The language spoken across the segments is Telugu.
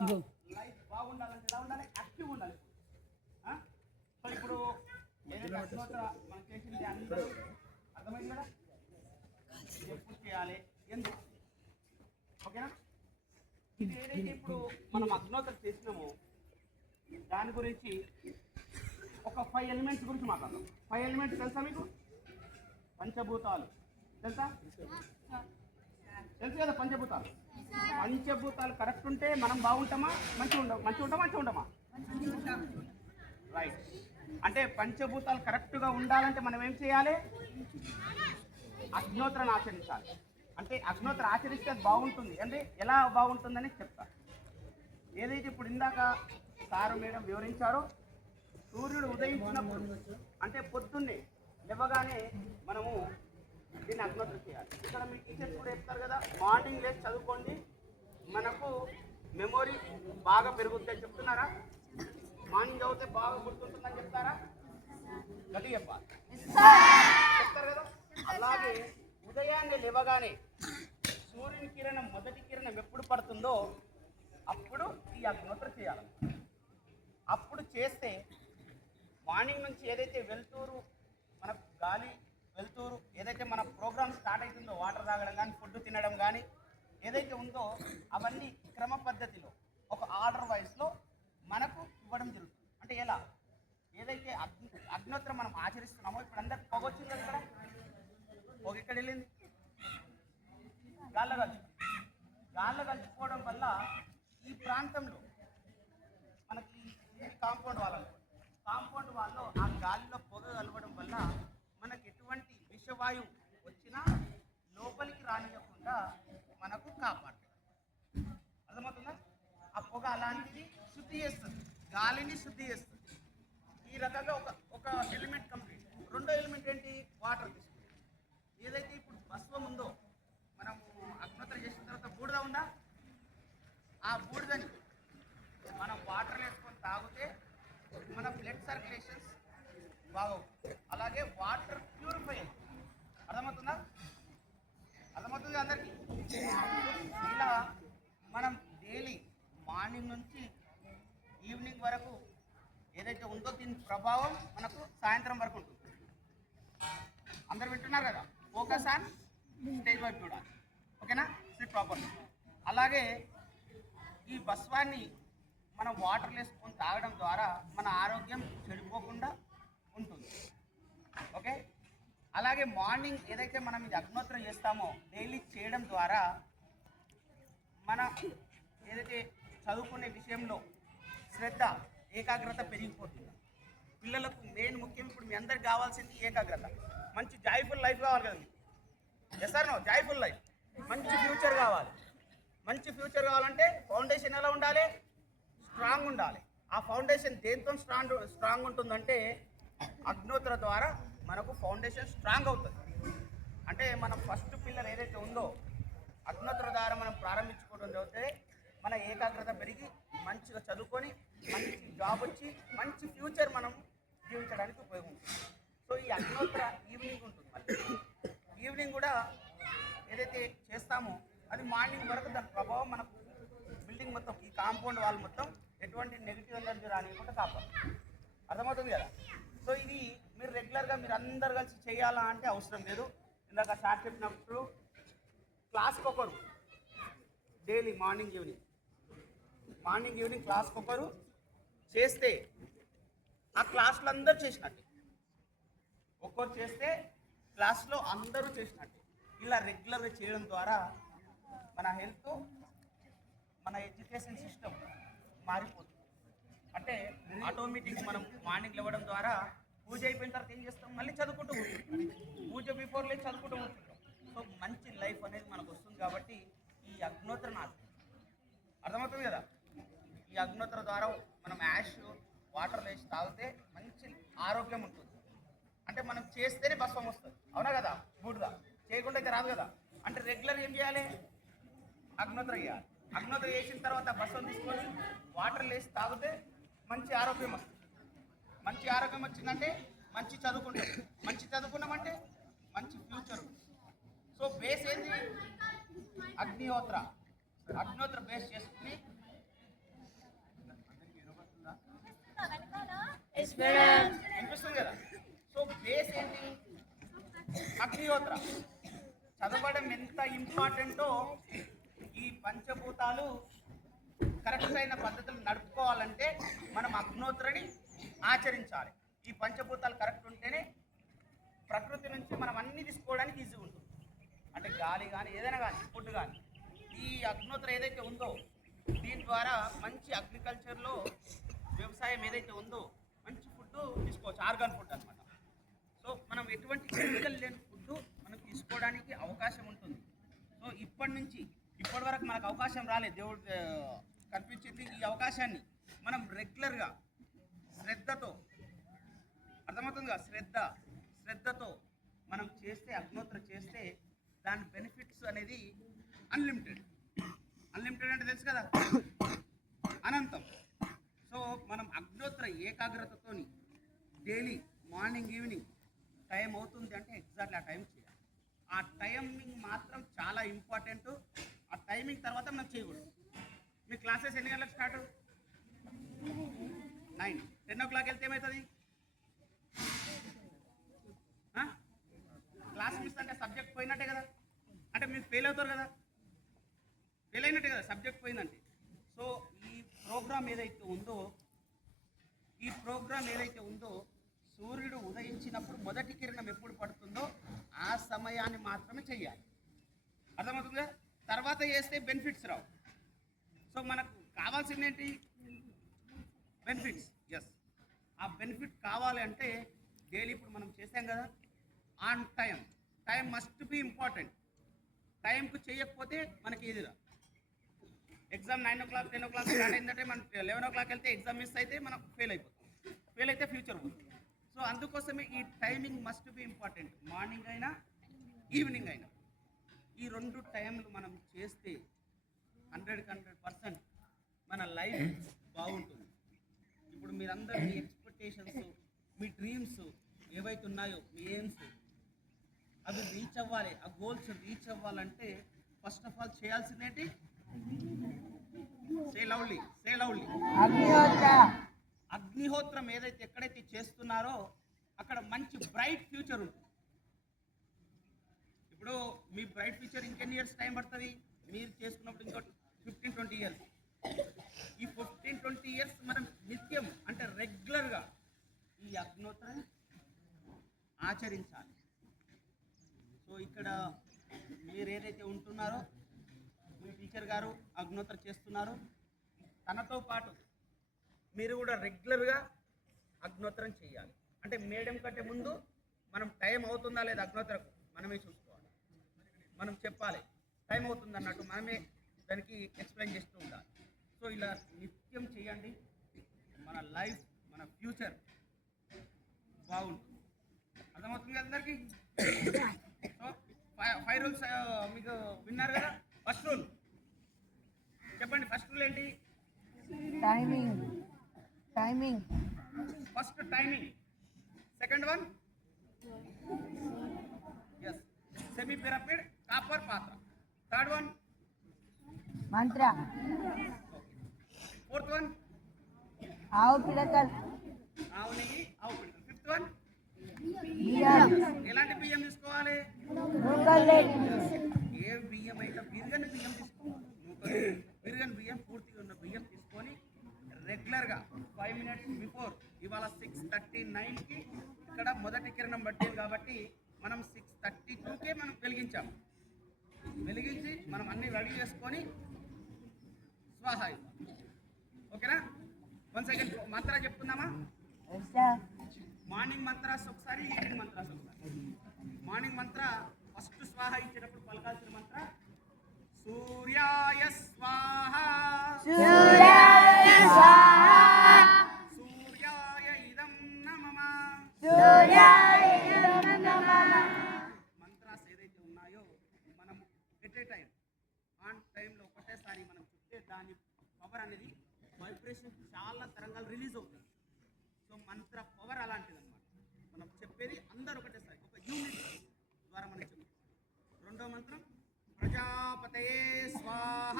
లైఫ్ బాగుండాలంటే ఎలా ఉండాలి? యాక్టివ్ ఉండాలి. సో ఇప్పుడు ఏదైతే అగ్నిహోత్ర మనం చేసింది అందరూ అర్థమైంది కదా? ఎప్పుడు చేయాలి, ఎందుకు? ఓకేనా? ఇది ఏదైతే ఇప్పుడు మనం అగ్నిహోత్ర చేసినామో దాని గురించి ఒక 5 ఎలిమెంట్స్ గురించి మాట్లాడదాం. 5 ఎలిమెంట్స్ తెలుసా మీకు? పంచభూతాలు తెలుసా? తెలుసు కదా పంచభూతాలు. పంచభూతాలు కరెక్ట్ ఉంటే మనం బాగుంటామా? మంచిగా ఉంటామా? రైట్. అంటే పంచభూతాలు కరెక్ట్గా ఉండాలంటే మనం ఏం చేయాలి? అగ్నిహోత్రాన్ని ఆచరించాలి. అంటే అగ్నిహోత్ర ఆచరిస్తే అది బాగుంటుంది. అంటే ఎలా బాగుంటుందని చెప్తా. ఏదైతే ఇప్పుడు ఇందాక సారు మేడం వివరించారో, సూర్యుడు ఉదయించినప్పుడు అంటే పొద్దున్నే లేవగానే మనము దీన్ని అగ్నిహోత్ర చేయాలి. ఇక్కడ మీ టీచర్స్ కూడా చెప్తారు కదా, మార్నింగ్ లేచి చదువుకోండి, మనకు మెమొరీ బాగా పెరుగుతుందని చెప్తున్నారా? మార్నింగ్ చదివితే బాగా గుర్తుంటుందని చెప్తారా? గట్టిగా చెప్పాలి. చెప్తారు కదా. అలాగే ఉదయాన్నే లేవగానే సూర్యుని కిరణం, మొదటి కిరణం ఎప్పుడు పడుతుందో అప్పుడు ఈ అగ్నిహోత్ర చేయాలి. అప్పుడు చేస్తే మార్నింగ్ నుంచి ఏదైతే వెళ్తూరు, మన గాలి వెళ్తూరు, ఏదైతే మన ప్రోగ్రామ్ స్టార్ట్ అవుతుందో, వాటర్ తాగడం కానీ, ఫుడ్ తినడం కానీ ఏదైతే ఉందో అవన్నీ క్రమ పద్ధతిలో ఒక ఆర్డర్ వైజ్లో మనకు ఇవ్వడం జరుగుతుంది. అంటే ఎలా? ఏదైతే అగ్నిహోత్రం మనం ఆచరిస్తున్నామో, ఇప్పుడు అందరికి పొగ వచ్చింది కదా, ఇక్కడ పొగ ఎక్కడ వెళ్ళింది? గాల్లో కలిసిపోవడం వల్ల ఈ ప్రాంతంలో మనకి కాంపౌండ్ వాళ్ళలో ఆ గాలిలో పొగ కలవడం వల్ల మనకి ఎటువంటి విషవాయువు వచ్చినా లోపలికి రానియకుండా మనకు కాపాడుతుంది. అర్థమవుతుందా? ఆ పొగ అలాంటిది శుద్ధి చేస్తుంది, గాలిని శుద్ధి చేస్తుంది. ఈ రకంగా ఒక ఎలిమెంట్ కంప్లీట్. రెండో ఎలిమెంట్ ఏంటి? వాటర్ తీసుకుంటాం. ఏదైతే ఇప్పుడు భస్వం ఉందో, మనము అగ్నిహోత్ర చేసిన తర్వాత బూడిద ఉందా, ఆ బూడిదని మనం వాటర్ వేసుకొని తాగితే మన బ్లడ్ సర్క్యులేషన్స్ బాగవుతుంది. అలాగే వాటర్ ప్యూరిఫై అవుతుంది. అర్థమవుతుందా? అర్థమవుతుంది అందరికీ? ఇలా మనం డైలీ మార్నింగ్ నుంచి ఈవినింగ్ వరకు ఏదైతే ఉందో దీని ప్రభావం మనకు సాయంత్రం వరకు ఉంటుంది. అందరు వింటున్నారు కదా? ఫోకస్ ఆన్ స్టేజ్ వైపు చూడాలి. ఓకేనా? Slip properly. అలాగే ఈ భస్వాన్ని మనం వాటర్ వేసుకొని తాగడం ద్వారా మన ఆరోగ్యం చెడిపోకుండా ఉంటుంది. ఓకే? అలాగే మార్నింగ్ ఏదైతే మనం ఇది అగ్నిహోత్రం చేస్తామో డైలీ చేయడం ద్వారా మన ఏదైతే చదువుకునే విషయంలో శ్రద్ధ, ఏకాగ్రత పెరిగిపోతుంది. పిల్లలకు మెయిన్ ముఖ్యం ఇప్పుడు మీ అందరికి కావాల్సింది ఏకాగ్రత. మంచి జాయ్ఫుల్ లైఫ్ కావాలి కదా మీకు. Yes or no? Joyful life, మంచి ఫ్యూచర్ కావాలి. మంచి ఫ్యూచర్ కావాలంటే ఫౌండేషన్ ఎలా ఉండాలి? స్ట్రాంగ్ ఉండాలి. ఆ ఫౌండేషన్ దేంతో స్ట్రాంగ్ ఉంటుందంటే అగ్నిహోత్ర ద్వారా మనకు ఫౌండేషన్ స్ట్రాంగ్ అవుతుంది. అంటే మన ఫస్ట్ పిల్లర్ ఏదైతే ఉందో అగ్నిహోత్ర ద్వారా మనం ప్రారంభించుకోవడం జరిగితే మన ఏకాగ్రత పెరిగి మంచిగా చదువుకొని మంచి జాబ్ వచ్చి మంచి ఫ్యూచర్ మనం జీవించడానికి ఉపయోగం ఉంటుంది. సో ఈ అగ్నిహోత్ర ఈవినింగ్ ఉంటుంది. మళ్ళీ ఈవినింగ్ కూడా ఏదైతే చేస్తామో అది మార్నింగ్ వరకు దాని ప్రభావం మనకు బిల్డింగ్ మొత్తం, ఈ కాంపౌండ్ వాల్ మొత్తం ఎటువంటి నెగిటివ్ ఎనర్జీ రానివ్వకుండా కాపాడుతుంది. అర్థమవుతుంది కదా? సో ఇది మీరు రెగ్యులర్గా మీరు అందరు కలిసి చేయాలా అంటే అవసరం లేదు. ఇందాక సార్ చెప్పినప్పుడు క్లాస్కి ఒకరు డైలీ మార్నింగ్ ఈవినింగ్ క్లాస్కి ఒకరు చేస్తే ఆ క్లాస్లో అందరూ చేసినట్టే. ఒక్కరు చేస్తే క్లాస్లో అందరూ చేసినట్టే. ఇలా రెగ్యులర్గా చేయడం ద్వారా మన హెల్త్, మన ఎడ్యుకేషన్ సిస్టమ్ మారిపోతుంది. అంటే ఆటోమేటిక్ మనం మార్నింగ్ లేవడం ద్వారా పూజ అయిపోయిన తర్వాత ఏం చేస్తాం? మళ్ళీ చదువుకుంటూ కూర్చుంటాం. పూజ బిఫోర్ లేచి చదువుకుంటూ కూర్చుంటాం. సో మంచి లైఫ్ అనేది మనకు వస్తుంది. కాబట్టి ఈ అగ్నిహోత్ర అర్థమవుతుంది కదా? ఈ అగ్నిహోత్ర ద్వారా మనం యాష్ వాటర్ వేసి తాగితే మంచి ఆరోగ్యం ఉంటుంది. అంటే మనం చేస్తేనే భస్వం వస్తుంది. అవునా కదా? బూడిద చేయకుండా అయితే రాదు కదా? అంటే రెగ్యులర్ ఏం చేయాలి? అగ్నిహోత్ర చేయాలి. అగ్నిహోత్ర చేసిన తర్వాత భస్వం తీసుకొని వాటర్ వేసి తాగితే మంచి ఆరోగ్యం వస్తుంది. మంచి ఆరోగ్యం వచ్చిందంటే మంచి చదువుకుంటాం. మంచి చదువుకున్నామంటే మంచి ఫ్యూచర్. సో బేస్ ఏంటి? అగ్నిహోత్ర బేస్ చేసుకుని వినిపిస్తుంది కదా. సో బేస్ ఏంటి? అగ్నిహోత్ర. చదవడం ఎంత ఇంపార్టెంటో ఈ పంచభూతాలు కరెక్ట్ అయిన పద్ధతులు నడుపుకోవాలంటే మనం అగ్నోత్రని ఆచరించాలి. ఈ పంచభూతాలు కరెక్ట్ ఉంటేనే ప్రకృతి నుంచి మనం అన్ని తీసుకోవడానికి ఈజీ ఉంటుంది. అంటే గాలి కానీ ఏదైనా కానీ ఫుడ్ కానీ ఈ అగ్నోత్ర ఏదైతే ఉందో దీని ద్వారా మంచి అగ్రికల్చర్లో వ్యవసాయం ఏదైతే ఉందో మంచి ఫుడ్ తీసుకోవచ్చు, ఆర్గాన్ ఫుడ్ అనమాట. సో మనం ఎటువంటి కెమికల్ లేని ఫుడ్ మనం తీసుకోవడానికి అవకాశం ఉంటుంది. సో ఇప్పటి వరకు మనకు అవకాశం రాలేదు, దేవుడు కల్పించింది ఈ అవకాశాన్ని. మనం రెగ్యులర్గా శ్రద్ధతో, అర్థమవుతుందిగా, శ్రద్ధతో మనం చేస్తే, అగ్నోత్ర చేస్తే దాని బెనిఫిట్స్ అనేది అన్లిమిటెడ్ అంటే తెలుసు కదా, అనంతం. సో మనం అగ్నోత్ర ఏకాగ్రతతోని డైలీ మార్నింగ్ ఈవినింగ్ టైం అవుతుంది అంటే ఎగ్జాక్ట్లీ ఆ టైం చేయాలి. ఆ టైమింగ్ మాత్రం చాలా ఇంపార్టెంట్. ఆ టైమింగ్ తర్వాత మనం చేయకూడదు. మీ క్లాసెస్ ఎన్ని గంటలకు స్టార్ట్? 9, 10 o'clock వెళ్తే ఏమవుతుంది? క్లాస్ మిస్ అంటే సబ్జెక్ట్ పోయినట్టే కదా, అంటే మీరు ఫెయిల్ అవుతారు కదా, ఫెయిల్ అయినట్టే కదా సబ్జెక్ట్ పోయిందంటే. సో ఈ ప్రోగ్రామ్ ఏదైతే ఉందో సూర్యుడు ఉదయించినప్పుడు మొదటి కిరణం ఎప్పుడు పడుతుందో ఆ సమయాన్ని మాత్రమే చెయ్యాలి. అర్థమవుతుందా? తర్వాత చేస్తే బెనిఫిట్స్ రావు. సో మనకు కావాల్సింది ఏంటి? బెనిఫిట్స్. ఎస్, ఆ బెనిఫిట్ కావాలి అంటే డైలీ ఇప్పుడు మనం చేసాం కదా, on time must be important. టైంకు చేయకపోతే మనకి ఏది రా. ఎగ్జామ్ 9 o'clock 10 o'clock స్టార్ట్ అయిందంటే మనం 11 o'clock వెళ్తే ఎగ్జామ్ మిస్ అయితే మనం ఫెయిల్ అయిపోతాం. ఫెయిల్ అయితే ఫ్యూచర్ పోతుంది. సో అందుకోసమే ఈ timing must be important. Morning అయినా ఈవినింగ్ అయినా ఈ 2 టైంలు మనం చేస్తే 100% మన లైఫ్ బాగుంటుంది. ఇప్పుడు మీరందరూ మీ ఎక్స్పెక్టేషన్స్, మీ డ్రీమ్స్ ఏవైతే ఉన్నాయో, మీ ఎయిమ్స్ అవి రీచ్ అవ్వాలి. ఆ గోల్స్ రీచ్ అవ్వాలంటే ఫస్ట్ ఆఫ్ ఆల్ చేయాల్సిందేంటి? సే లవ్లీ అగ్నిహోత్రం ఏదైతే ఎక్కడైతే చేస్తున్నారో అక్కడ మంచి బ్రైట్ ఫ్యూచర్ ఉంటుంది. ఇప్పుడు మీ బ్రైట్ ఫ్యూచర్ ఇంకెన్ని ఇయర్స్ టైం పడుతుంది? మీరు చేసుకున్నప్పుడు ఇంకో 15-20 years. ఈ 15-20 years మనం నిత్యం అంటే రెగ్యులర్గా ఈ అగ్నిహోత్రాన్ని ఆచరించాలి. సో ఇక్కడ మీరు ఏదైతే ఉంటున్నారో మీ టీచర్ గారు అగ్నిహోత్ర చేస్తున్నారు, తనతో పాటు మీరు కూడా రెగ్యులర్గా అగ్నిహోత్రం చేయాలి. అంటే మేడం కంటే ముందు మనం టైం అవుతుందా లేదా అగ్నిహోత్రకు మనమే చూసుకోవాలి, మనం చెప్పాలి టైం అవుతుంది అన్నట్టు మనమే దానికి ఎక్స్ప్లెయిన్ చేస్తూ ఉండాలి. సో ఇలా నిత్యం చేయండి, మన లైఫ్, మన ఫ్యూచర్ బాగుంటుంది. అర్థమవుతుంది అందరికీ? సో 5 rules మీకు విన్నారు కదా. ఫస్ట్ రూల్ చెప్పండి. ఫస్ట్ రూల్ ఏంటి? Timing. First timing. Second one is semi pyramid copper పాత్ర. థర్డ్ వన్ మంత్ర. ఫోర్త్ వన్ ఆవు పిడకల్. ఆవు నెయ్యి, ఆవు పిడకలు. ఫిఫ్త్ వన్ బియ్యం. ఎలాంటి బియ్యం తీసుకోవాలి? ఏ బియ్యం అయితే విరగని బియ్యం తీసుకోవాలి. విరగని బియ్యం, పూర్తిగా ఉన్న బియ్యం తీసుకొని రెగ్యులర్గా 5 minutes బిఫోర్, ఇవాళ 6:39కి ఇక్కడ మొదటి కిరణం పట్టింది కాబట్టి మనం 6:32కే మనం వెలిగించాము. వెలిగించి మనం అన్నీ రెడీ చేసుకొని స్వాహా. ఓకేనా? 1 second మంత్ర చెప్తున్నామా? మార్నింగ్ మంత్రాస్ ఒకసారి, ఈవినింగ్ మంత్రాస్ ఒకసారి. మార్నింగ్ మంత్ర ఫస్ట్ స్వాహ ఇచ్చేటప్పుడు పలకాల్సిన మంత్ర సూర్యాయ స్వాహ, సూర్యాయ ఇదం నమః. మంత్రాస్ ఏదైతే ఉన్నాయో మనం ఎట్ ఏ టైం ఆన్ టైంలో ఒకటేసారి మనం చెప్తే దాని పవర్ అనేది వైబ్రేషన్ చాలా తరంగాలు రిలీజ్ అవుతాయి. సో మంత్ర పవర్ అలాంటిది అనమాట. మనం చెప్పేది అందరూ ఒకటేసారి ఒక యూనిట్ ద్వారా మనం చెప్తాం. రెండో మంత్రం ప్రజాపతయే స్వాహ,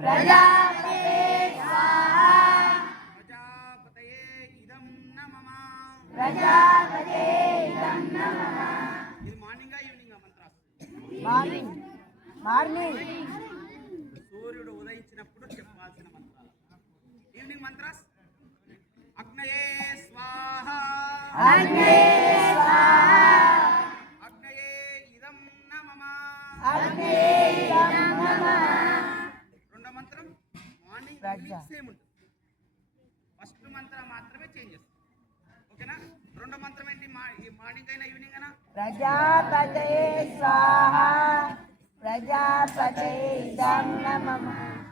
ప్రజాపతయే ఇదం నమః. మార్నింగ్ మార్నింగ్ సూర్యుడు ఉదయించినప్పుడు చెప్పాల్సిన మంత్రాలు. ఈవినింగ్ మంత్రాస్ అగ్నయే స్వాహ, అగ్నే స్వాహా, అగ్నయే ఇదం నమః. అగ్నే నమః. రెండో మంత్రం మార్నింగ్ ప్రజ. ఈవినింగ్ సేమ్ ఉంటుంది. ఫస్ట్ మంత్రం మాత్రమే చేంజ్ చేస్తాం. ఓకేనా? రెండో మంత్రం ఏంటి? ఈ మార్నింగ్ అయినా ఈవినింగ్ అయినా ప్రజాపతయే స్వాహా, ప్రజాపతయే ఇదం నమః.